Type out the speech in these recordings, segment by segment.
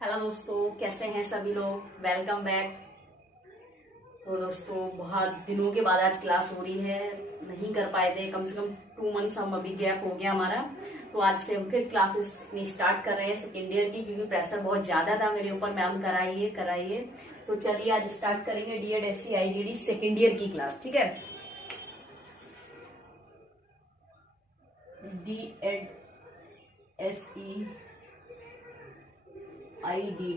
Hello दोस्तों, कैसे हैं सभी लोग। Welcome back. तो दोस्तों, बहुत दिनों के बाद आज क्लास हो रही है। नहीं कर पाए थे, कम से कम 2 मंथ्स हम अभी गैप हो गया हमारा। तो आज से हम फिर क्लासेस में स्टार्ट कर रहे हैं सेकेंड ईयर की, क्योंकि प्रेशर बहुत ज्यादा था मेरे ऊपर। मैम कराइए कराइए। तो चलिए आज स्टार्ट करेंगे D Ed S C IDD second year की क्लास। ठीक है, DED SE IDD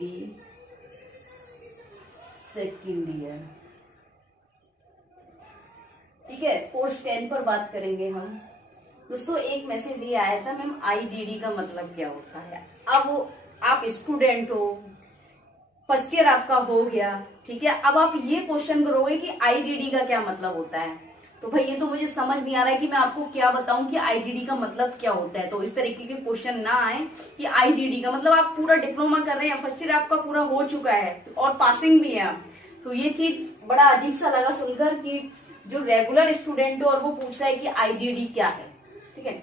second year. ठीक है, कोर्स 10 पर बात करेंगे हम। दोस्तों, एक मैसेज ये आया था, मैम IDD का मतलब क्या होता है। अब आप स्टूडेंट हो, फर्स्ट ईयर आपका हो गया, ठीक है। अब आप ये क्वेश्चन करोगे कि IDD का क्या मतलब होता है। तो भाई ये तो मुझे समझ नहीं आ रहा है कि मैं आपको क्या बताऊं कि IDD का मतलब क्या होता है। तो इस तरीके के क्वेश्चन ना आए कि IDD का मतलब आप पूरा डिप्लोमा कर रहे हैं, फर्स्ट ईयर आपका पूरा हो चुका है और पासिंग भी है। तो ये चीज बड़ा अजीब सा लगा सुनकर कि जो रेगुलर स्टूडेंट हो और वो पूछ रहा है कि IDD क्या है। ठीक है,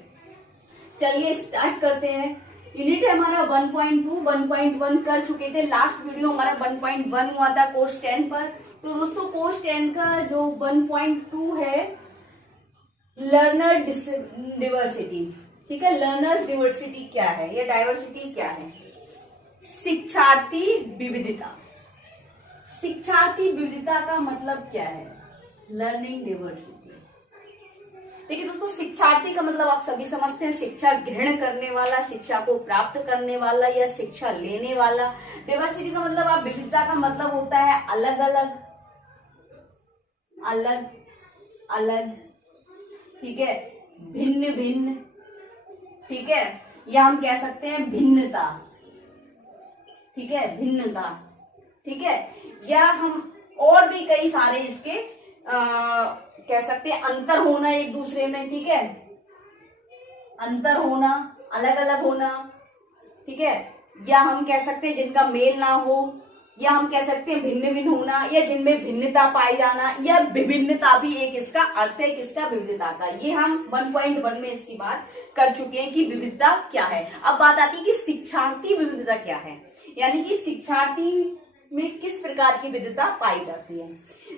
चलिए स्टार्ट करते हैं। यूनिट है हमारा 1.2, 1.1 कर चुके थे। लास्ट वीडियो हमारा 1.1 हुआ था कोर्स 10 पर। तो दोस्तों, कोर्स 10 का जो 1.2 है, लर्नर डिवर्सिटी। ठीक है, लर्नर्स डिवर्सिटी क्या है या डाइवर्सिटी क्या है। शिक्षार्थी विविधता। शिक्षार्थी विविधता का मतलब क्या है, लर्निंग डिवर्सिटी। देखिए दोस्तों, शिक्षार्थी का मतलब आप सभी समझते हैं, शिक्षा ग्रहण करने वाला, शिक्षा को प्राप्त करने वाला या शिक्षा लेने वाला। डाइवर्सिटी का मतलब आप विविधता का मतलब होता है अलग अलग, अलग अलग, ठीक है, भिन्न भिन्न, ठीक है, या हम कह सकते हैं भिन्नता। ठीक है, भिन्नता, ठीक है, या हम और भी कई सारे इसके कह सकते हैं, अंतर होना एक दूसरे में। ठीक है, अंतर होना, अलग अलग होना, ठीक है, या हम कह सकते हैं जिनका मेल ना हो, या हम कह सकते हैं भिन्न भिन्न होना, या जिनमें भिन्नता पाई जाना, या विभिन्नता भी एक इसका अर्थ है किसका, विविधता का। ये हम 1.1 में इसकी बात कर चुके हैं कि विविधता क्या है। अब बात आती है कि शिक्षार्थी विविधता क्या है, यानी कि शिक्षार्थी में किस प्रकार की विविधता पाई जाती है।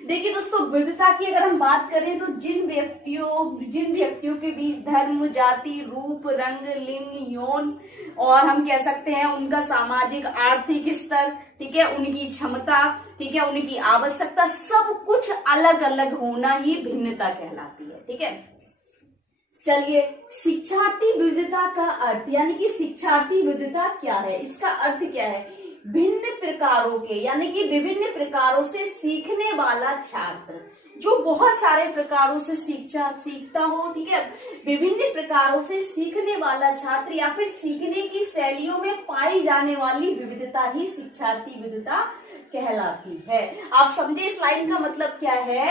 देखिए दोस्तों, विविधता की अगर हम बात करें तो जिन व्यक्तियों के बीच धर्म, जाति, रूप, रंग, लिंग, यौन और हम कह सकते हैं उनका सामाजिक आर्थिक स्तर, ठीक है, उनकी क्षमता, ठीक है, उनकी आवश्यकता, सब कुछ अलग अलग होना ही भिन्नता कहलाती है। ठीक है, चलिए, शिक्षार्थी विविधता का अर्थ, यानी कि शिक्षार्थी विविधता क्या है, इसका अर्थ क्या है। भिन्न प्रकारों के, यानी कि विभिन्न प्रकारों से सीखने वाला छात्र, जो बहुत सारे प्रकारों से सीखता हो। ठीक है, विभिन्न प्रकारों से सीखने वाला छात्र या फिर सीखने की शैलियों में पाई जाने वाली विविधता ही शिक्षार्थी विविधता कहलाती है। आप समझे इस लाइन का मतलब क्या है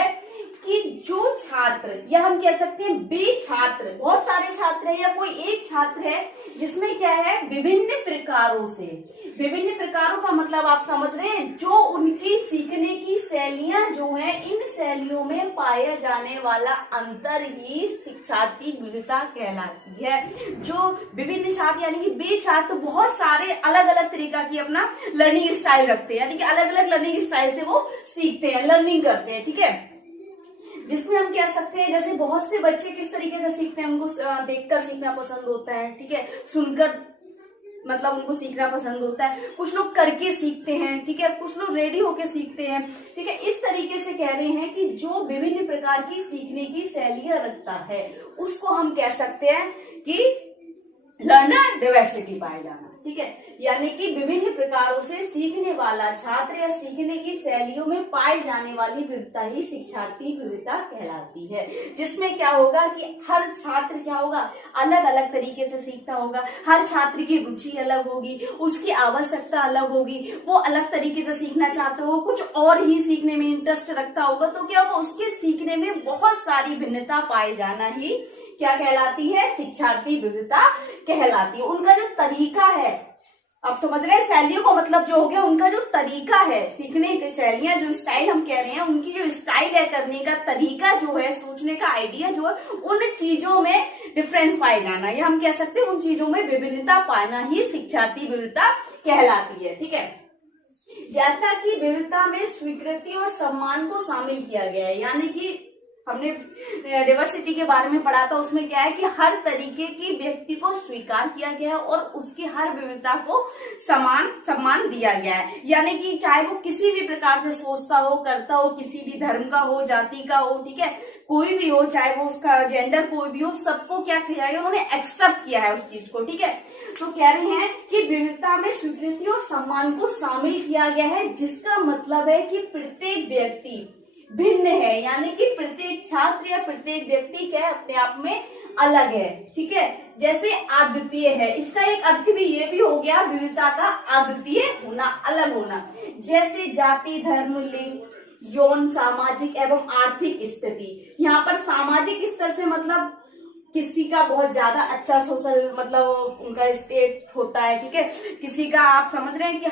कि जो छात्र, या हम कह सकते हैं वे छात्र, बहुत सारे छात्र हैं या कोई एक छात्र है जिसमें क्या है, विभिन्न प्रकारों से, विभिन्न प्रकारों का मतलब आप समझ रहे हैं, जो उनकी सीखने की शैलियां जो हैं, इन शैलियों में पाया जाने वाला अंतर ही शिक्षार्थी विविधता कहलाती है। जो विभिन्न छात्र, यानी कि वे छात्र बहुत सारे अलग अलग तरीका की अपना लर्निंग स्टाइल रखते हैं, यानी कि अलग अलग लर्निंग स्टाइल से वो सीखते हैं, लर्निंग करते हैं। ठीक है, जिसमें हम कह सकते हैं जैसे बहुत से बच्चे किस तरीके से सीखते हैं, उनको देखकर सीखना पसंद होता है, ठीक है, सुनकर मतलब उनको सीखना पसंद होता है, कुछ लोग करके सीखते हैं, ठीक है, कुछ लोग रेडी होके सीखते हैं। ठीक है, इस तरीके से कह रहे हैं कि जो विभिन्न प्रकार की सीखने की शैलियां रखता है उसको हम कह सकते हैं कि लर्नर डाइवर्सिटी पाया जाना। ठीक है, यानी कि विभिन्न प्रकारों से सीखने वाला छात्र या सीखने की शैलियों में पाई जाने वाली विविधता ही शिक्षार्थी विविधता कहलाती है। जिसमें क्या होगा कि हर छात्र क्या होगा, अलग अलग तरीके से सीखता होगा, हर छात्र की रुचि अलग होगी, उसकी आवश्यकता अलग होगी, वो अलग तरीके से सीखना चाहता हो, कुछ और ही सीखने में इंटरेस्ट रखता होगा। तो क्या होगा, उसके सीखने में बहुत सारी भिन्नता पाई जाना ही क्या कहलाती है, शिक्षार्थी विविधता कहलाती है। उनका जो तरीका है आप समझ रहे हैं, शैलियों का मतलब जो हो गया उनका जो तरीका है सीखने की, शैलियां जो स्टाइल हम कह रहे हैं, उनकी जो स्टाइल है करने का तरीका जो है, सोचने का आइडिया जो है, उन चीजों में डिफरेंस पाए जाना, या हम कह सकते हैं उन चीजों में विभिन्नता पाना ही शिक्षार्थी विविधता कहलाती है। ठीक है, जैसा कि विविधता में स्वीकृति और सम्मान को शामिल किया गया है, यानी कि हमने डाइवर्सिटी के बारे में पढ़ा था, उसमें क्या है कि हर तरीके की व्यक्ति को स्वीकार किया गया है और उसकी हर विविधता को समान सम्मान दिया गया है, यानी कि चाहे वो किसी भी प्रकार से सोचता हो, करता हो, किसी भी धर्म का हो, जाति का हो, ठीक है, कोई भी हो, चाहे वो उसका जेंडर कोई भी हो, सबको क्या किया है, उन्होंने एक्सेप्ट किया है उस चीज को। ठीक है, तो कह रहे हैं कि विविधता में स्वीकृति और सम्मान को शामिल किया गया है, जिसका मतलब है कि प्रत्येक व्यक्ति भिन्न है, यानी कि प्रत्येक छात्र या प्रत्येक व्यक्ति क्या है, अपने आप में अलग है। ठीक है, जैसे अद्वितीय है, इसका एक अर्थ भी ये भी हो गया विविधता का अद्वितीय होना, अलग होना। जैसे जाति, धर्म, लिंग, यौन, सामाजिक एवं आर्थिक स्थिति। यहाँ पर सामाजिक स्तर से मतलब किसी का बहुत ज्यादा अच्छा सोशल मतलब उनका स्टेट होता है। ठीक है, किसी का आप समझ रहे हैं कि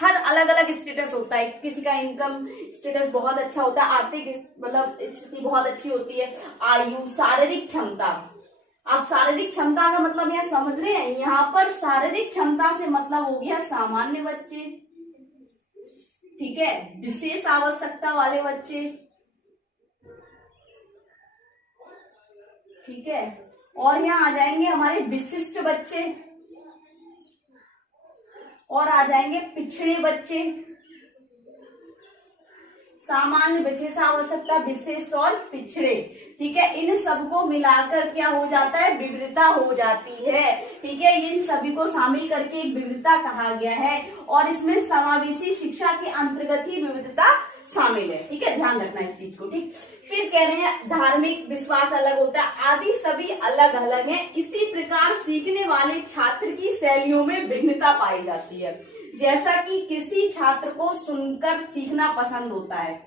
हर अलग अलग स्टेटस होता है, किसी का इनकम स्टेटस बहुत अच्छा होता है, आर्थिक मतलब स्थिति बहुत अच्छी होती है, आयु, शारीरिक क्षमता। आप शारीरिक क्षमता का मतलब यहाँ समझ रहे हैं, यहाँ पर शारीरिक क्षमता से मतलब हो गया सामान्य बच्चे, ठीक है, विशेष आवश्यकता वाले बच्चे, ठीक है, और यहाँ आ जाएंगे हमारे विशिष्ट बच्चे, और आ जाएंगे पिछड़े बच्चे, सामान्य, विशेष आवश्यकता, विशिष्ट और पिछड़े। ठीक है, इन सबको मिलाकर क्या हो जाता है, विविधता हो जाती है। ठीक है, इन सभी को शामिल करके एक विविधता कहा गया है, और इसमें समावेशी शिक्षा के अंतर्गत ही विविधता शामिल है। ठीक है, ध्यान रखना इस चीज को। ठीक, फिर कह रहे हैं धार्मिक विश्वास अलग होता है, आदि सभी अलग अलग हैं। इसी प्रकार सीखने वाले छात्र की शैलियों में भिन्नता पाई जाती है, जैसा कि किसी छात्र को सुनकर सीखना पसंद होता है,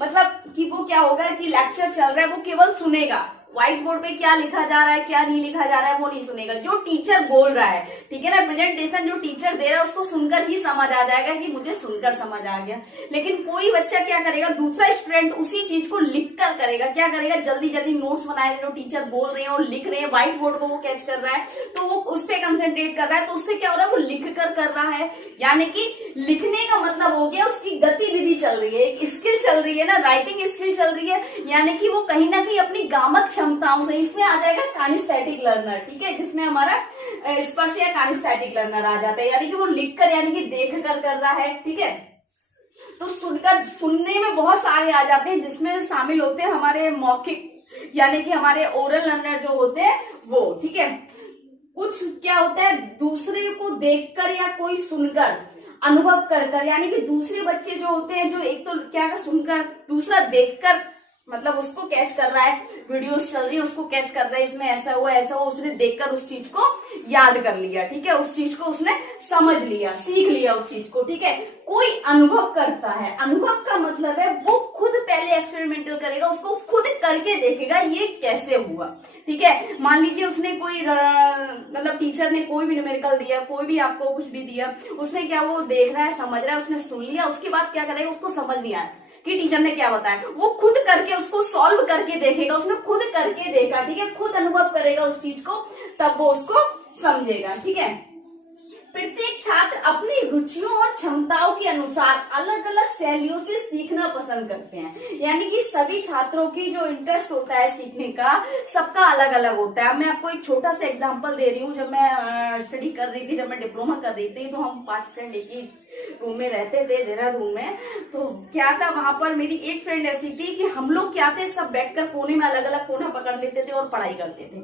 मतलब कि वो क्या होगा कि लेक्चर चल रहा है, वो केवल सुनेगा, व्हाइट बोर्ड पे क्या लिखा जा रहा है क्या नहीं लिखा जा रहा है वो नहीं सुनेगा, जो टीचर बोल रहा है, ठीक है ना, प्रेजेंटेशन जो टीचर दे रहा है उसको सुनकर ही समझ आ जाएगा कि मुझे सुनकर समझ आ गया। लेकिन कोई बच्चा क्या करेगा, दूसरा स्टूडेंट उसी चीज को लिख कर करेगा, क्या करेगा, जल्दी जल्दी नोट्स बनाएगा, जो टीचर बोल रहे हैं और लिख रहे हैं, व्हाइट बोर्ड को वो कैच कर रहा है, तो वो उस पर कंसेंट्रेट कर रहा है, तो उससे क्या हो रहा है, वो लिख कर रहा है, यानी कि लिखने का मतलब हो गया उसकी गतिविधि चल रही है, एक स्किल चल रही है ना, राइटिंग स्किल चल रही है, यानी कि वो कहीं ना कहीं अपनी गामक क्षमताओं से, इसमें आ जाएगा कानिस्थेटिक लर्नर, ठीक है, जिसमें हमारा स्पर्श या कानिस्थेटिक लर्नर आ जाता है, यानी कि वो लिखकर यानी कि देख कर रहा है। ठीक है, तो सुनकर, सुनने में बहुत सारे आ जाते हैं, जिसमें शामिल होते हैं हमारे मौखिक यानी कि हमारे ओरल लर्नर जो होते हैं वो। ठीक है, कुछ क्या होता है, दूसरे को देखकर या कोई सुनकर अनुभव कर यानी कि दूसरे बच्चे जो होते हैं, जो एक तो क्या सुनकर, दूसरा देखकर मतलब उसको कैच कर रहा है, वीडियोस चल रही है उसको कैच कर रहा है, इसमें ऐसा हुआ ऐसा हुआ, उसने देखकर उस चीज को याद कर लिया। ठीक है, उस चीज को उसने समझ लिया, सीख लिया उस चीज को। ठीक है, कोई अनुभव करता है, अनुभव का मतलब है वो खुद पहले एक्सपेरिमेंटल करेगा, उसको खुद करके देखेगा ये कैसे हुआ। ठीक है, मान लीजिए उसने कोई मतलब टीचर ने कोई भी न्यूमेरिकल दिया, कोई भी आपको कुछ भी दिया, उसने क्या वो देख रहा है, समझ रहा है, उसने सुन लिया, उसके बाद क्या करेगा, उसको समझ नहीं आया कि टीचर ने क्या बताया, वो खुद करके उसको सॉल्व करके देखेगा, उसने खुद करके देखा, ठीक है, खुद अनुभव करेगा उस चीज को, तब वो उसको समझेगा। ठीक है, प्रत्येक छात्र अपनी रुचियों और क्षमताओं के अनुसार अलग अलग शैलियों से सीखना पसंद करते हैं, यानी कि सभी छात्रों की जो इंटरेस्ट होता है सीखने का, सबका अलग अलग होता है। मैं आपको एक छोटा सा एग्जांपल दे रही हूँ, जब मैं स्टडी कर रही थी, जब मैं डिप्लोमा कर रही थी, तो हम 5 फ्रेंड एक ही रूम में रहते थे देहरादून में। तो क्या था, वहां पर मेरी एक फ्रेंड ऐसी थी कि हम लोग क्या थे, सब बैठकर कोने में अलग अलग कोना पकड़ लेते थे और पढ़ाई करते थे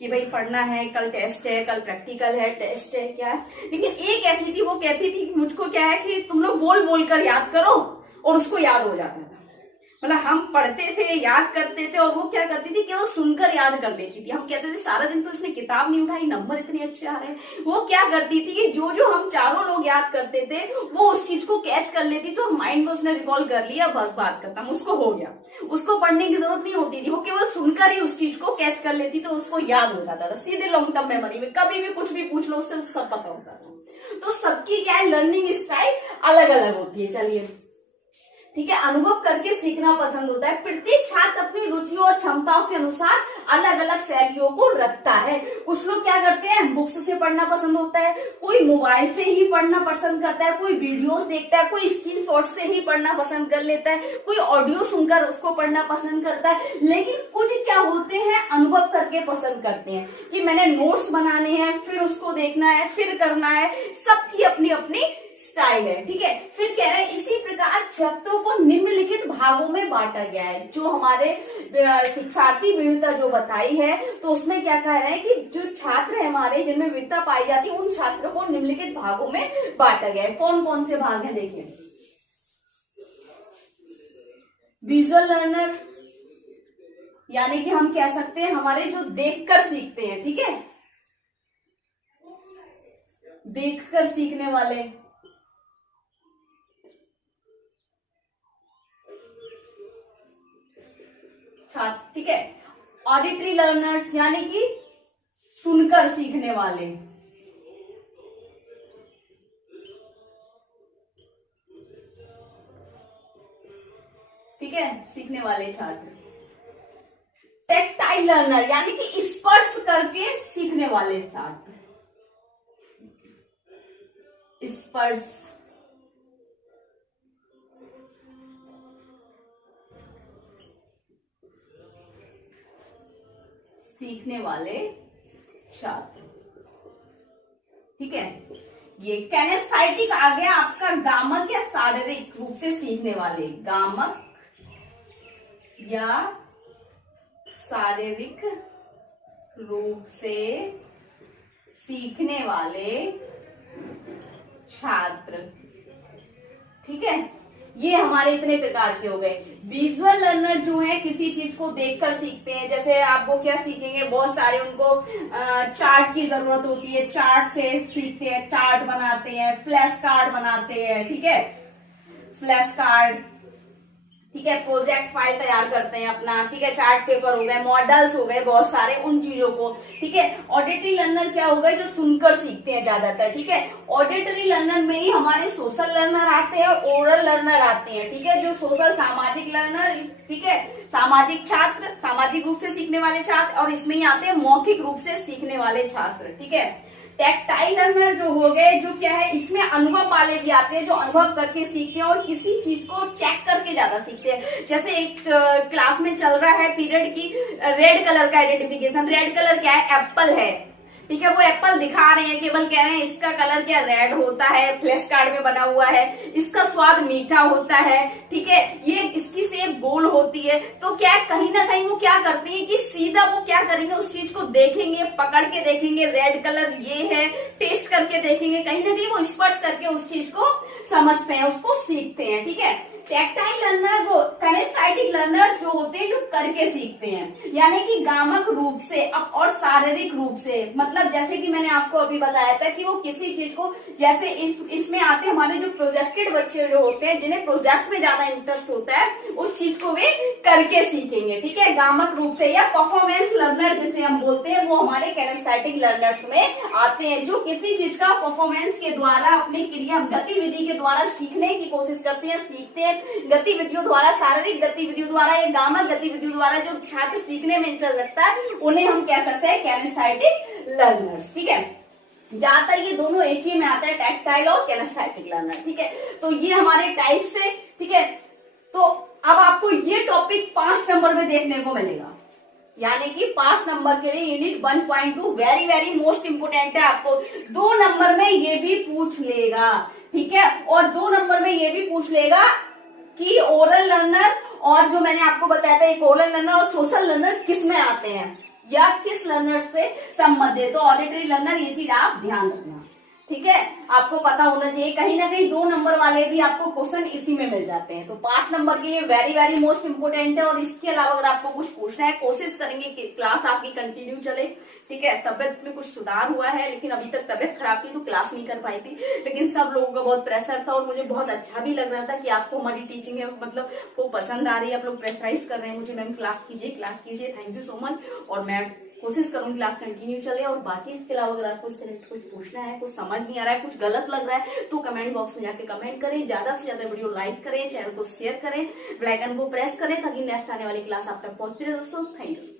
कि भाई पढ़ना है, कल टेस्ट है, कल प्रैक्टिकल है, टेस्ट है, क्या है। लेकिन एक ऐसी थी, वो कहती थी मुझको क्या है कि तुम लोग बोल बोल कर याद करो, और उसको याद हो जाता था। मतलब हम पढ़ते थे, याद करते थे, और वो क्या करती थी, केवल सुनकर याद कर लेती थी। हम कहते थे सारा दिन तो इसने किताब नहीं उठाई, नंबर इतने अच्छे आ रहे हैं। वो क्या करती थी कि जो जो हम चारों लोग याद करते थे वो उस चीज को कैच कर लेती थी और माइंड में उसने रिकॉल कर लिया, बस बात खत्म, उसको हो गया। उसको पढ़ने की जरूरत नहीं होती थी, वो केवल सुनकर ही उस चीज को कैच कर लेती, तो उसको याद हो जाता था सीधे लॉन्ग टर्म मेमोरी में। कभी भी कुछ भी पूछ लो उससे सब पता होता था। तो सबकी क्या है, लर्निंग स्टाइल अलग अलग होती है। चलिए ठीक है, अनुभव करके सीखना पसंद होता है। प्रत्येक छात्र अपनी रुचि और क्षमताओं के अनुसार अलग अलग शैलियों को रखता है। कुछ लोग क्या करते हैं, बुक्स से पढ़ना पसंद होता है, कोई मोबाइल से ही पढ़ना पसंद करता है, कोई वीडियोस देखता है, कोई स्क्रीनशॉट से ही पढ़ना पसंद कर लेता है, कोई ऑडियो सुनकर उसको पढ़ना पसंद करता है। लेकिन कुछ क्या होते हैं, अनुभव करके पसंद करते हैं कि मैंने नोट्स बनाने हैं, फिर उसको देखना है, फिर करना है। सबकी अपनी अपनी स्टाइल है। ठीक है, फिर कह रहे हैं इसी प्रकार छात्रों को निम्नलिखित भागों में बांटा गया है। जो हमारे शिक्षार्थी विविधता जो बताई है, तो उसमें क्या कह रहे हैं कि जो छात्र है हमारे जिनमें विविधता पाई जाती है, उन छात्रों को निम्नलिखित भागों में बांटा गया है। कौन कौन से भाग हैं देखिए। विजुअल लर्नर, यानी कि हम कह सकते हैं हमारे जो देखकर सीखते हैं। ठीक है, देखकर सीखने वाले। छात्र, ठीक है। ऑडिटरी लर्नर्स, यानी कि सुनकर सीखने वाले। ठीक है, सीखने वाले छात्र। टेक्टाइल लर्नर, यानी कि स्पर्श करके सीखने वाले छात्र। स्पर्श, सीखने वाले छात्र। ठीक है, ये कैनेस्थेटिक आ गया आपका गामक या शारीरिक रूप से सीखने वाले। गामक या शारीरिक रूप से सीखने वाले छात्र। ठीक है, ये हमारे इतने प्रकार के हो गए। विजुअल लर्नर जो है किसी चीज को देखकर सीखते हैं। जैसे आपको क्या सीखेंगे, बहुत सारे उनको चार्ट की जरूरत होती है, चार्ट से सीखते हैं, चार्ट बनाते हैं, फ्लैश कार्ड बनाते हैं। ठीक है, फ्लैश कार्ड, ठीक है, प्रोजेक्ट फाइल तैयार करते हैं अपना। ठीक है, चार्ट पेपर हो गए, मॉडल्स हो गए, बहुत सारे उन चीजों को। ठीक है, ऑडिटरी लर्नर क्या हो गए, जो सुनकर सीखते हैं ज्यादातर। ठीक है, ऑडिटरी लर्नर में ही हमारे सोशल लर्नर आते हैं और ओरल लर्नर आते हैं। ठीक है, जो सोशल सामाजिक लर्नर, ठीक है, सामाजिक छात्र, सामाजिक रूप से सीखने वाले छात्र, और इसमें ही आते हैं मौखिक रूप से सीखने वाले छात्र। ठीक है, टेक्टाइल लर्नर जो हो गए, जो क्या है, इसमें अनुभव वाले भी आते हैं, जो अनुभव करके सीखते हैं और किसी चीज को चेक करके ज्यादा सीखते हैं। जैसे एक क्लास में चल रहा है पीरियड की रेड कलर का आइडेंटिफिकेशन। रेड कलर क्या है, एप्पल है। ठीक है, वो एप्पल दिखा रहे हैं, केवल कह रहे हैं इसका कलर क्या रेड होता है, फ्लैश कार्ड में बना हुआ है, इसका स्वाद मीठा होता है। ठीक है, ये इसकी शेप गोल होती है। तो क्या कहीं ना कहीं वो क्या करते हैं कि सीधा वो क्या करेंगे, उस चीज को देखेंगे, पकड़ के देखेंगे, रेड कलर ये है, टेस्ट करके देखेंगे, कहीं ना कहीं वो स्पर्श करके उस चीज को समझते हैं, उसको सीखते हैं। ठीक है, टेक्टाइल लर्नर, वो कैनेस्थेटिक लर्नर्स जो होते हैं जो करके सीखते हैं, यानी कि गामक रूप से और शारीरिक रूप से। मतलब जैसे कि मैंने आपको अभी बताया था कि वो किसी चीज को, जैसे इसमें आते हैं हमारे जो प्रोजेक्टेड बच्चे जो होते हैं, जिन्हें प्रोजेक्ट में ज्यादा इंटरेस्ट होता है, उस चीज को वे करके सीखेंगे। ठीक है, गामक रूप से। या परफॉर्मेंस लर्नर जिसे हम बोलते हैं, वो हमारे कैनेस्थेटिक लर्नर्स में आते हैं, जो किसी चीज का परफॉर्मेंस के द्वारा, अपनी क्रिया गतिविधि के द्वारा सीखने की कोशिश करते हैं, सीखते हैं गतिविधियों द्वारा, शारीरिक गतिविधियों द्वारा या गामक गतिविधियों द्वारा। जो छात्र सीखने में इंटरेस्ट रखता है उन्हें हम कह सकते हैं कैनेस्थेटिक लर्नर्स। ठीक है, ज्यादातर ये दोनों एक ही में आता है, टैक्टाइल और कैनेस्थेटिक लर्नर। ठीक है, तो ये हमारे टाइप्स है। ठीक है, तो अब आपको ये टॉपिक 5 नंबर में देखने को मिलेगा, यानी कि 5 नंबर के लिए unit 1.2 very very most important है। आपको 2 नंबर में ये भी पूछ लेगा। ठीक है, और 2 नंबर में ये भी पूछ लेगा कि ओरल लर्नर, और जो मैंने आपको बताया था एक ओरल लर्नर और सोशल लर्नर किस में आते हैं या किस लर्नर से संबंधित। तो ऑडिटरी लर्नर, ये चीज आप ध्यान रखना। ठीक है, आपको पता होना चाहिए। कहीं ना कहीं 2 नंबर वाले भी आपको क्वेश्चन इसी में मिल जाते हैं, तो 5 नंबर के लिए वेरी वेरी मोस्ट इंपोर्टेंट है। और इसके अलावा अगर आपको कुछ पूछना है, कोशिश करेंगे कि क्लास आपकी कंटिन्यू चले। ठीक है, तबियत में कुछ सुधार हुआ है, लेकिन अभी तक तबियत खराब थी तो क्लास नहीं कर पाई थी, लेकिन सब लोगों का बहुत प्रेशर था और मुझे बहुत अच्छा भी लग रहा था कि आपको हमारी टीचिंग है मतलब वो पसंद आ रही है, आप लोग प्रेशराइज कर रहे हैं मुझे, मैम क्लास कीजिए, थैंक यू सो मच। और मैं कोशिश करूँ क्लास कंटिन्यू चले। और बाकी इसके अलावा अगर आपको इस तरह कुछ पूछना है, कुछ समझ नहीं आ रहा है, कुछ गलत लग रहा है, तो कमेंट बॉक्स में जाके कमेंट करें, ज्यादा से ज्यादा वीडियो लाइक करें, चैनल को शेयर करें, बेल आइकन को प्रेस करें ताकि नेक्स्ट आने वाली क्लास आप तक पहुंचती रहे दोस्तों। Thank you.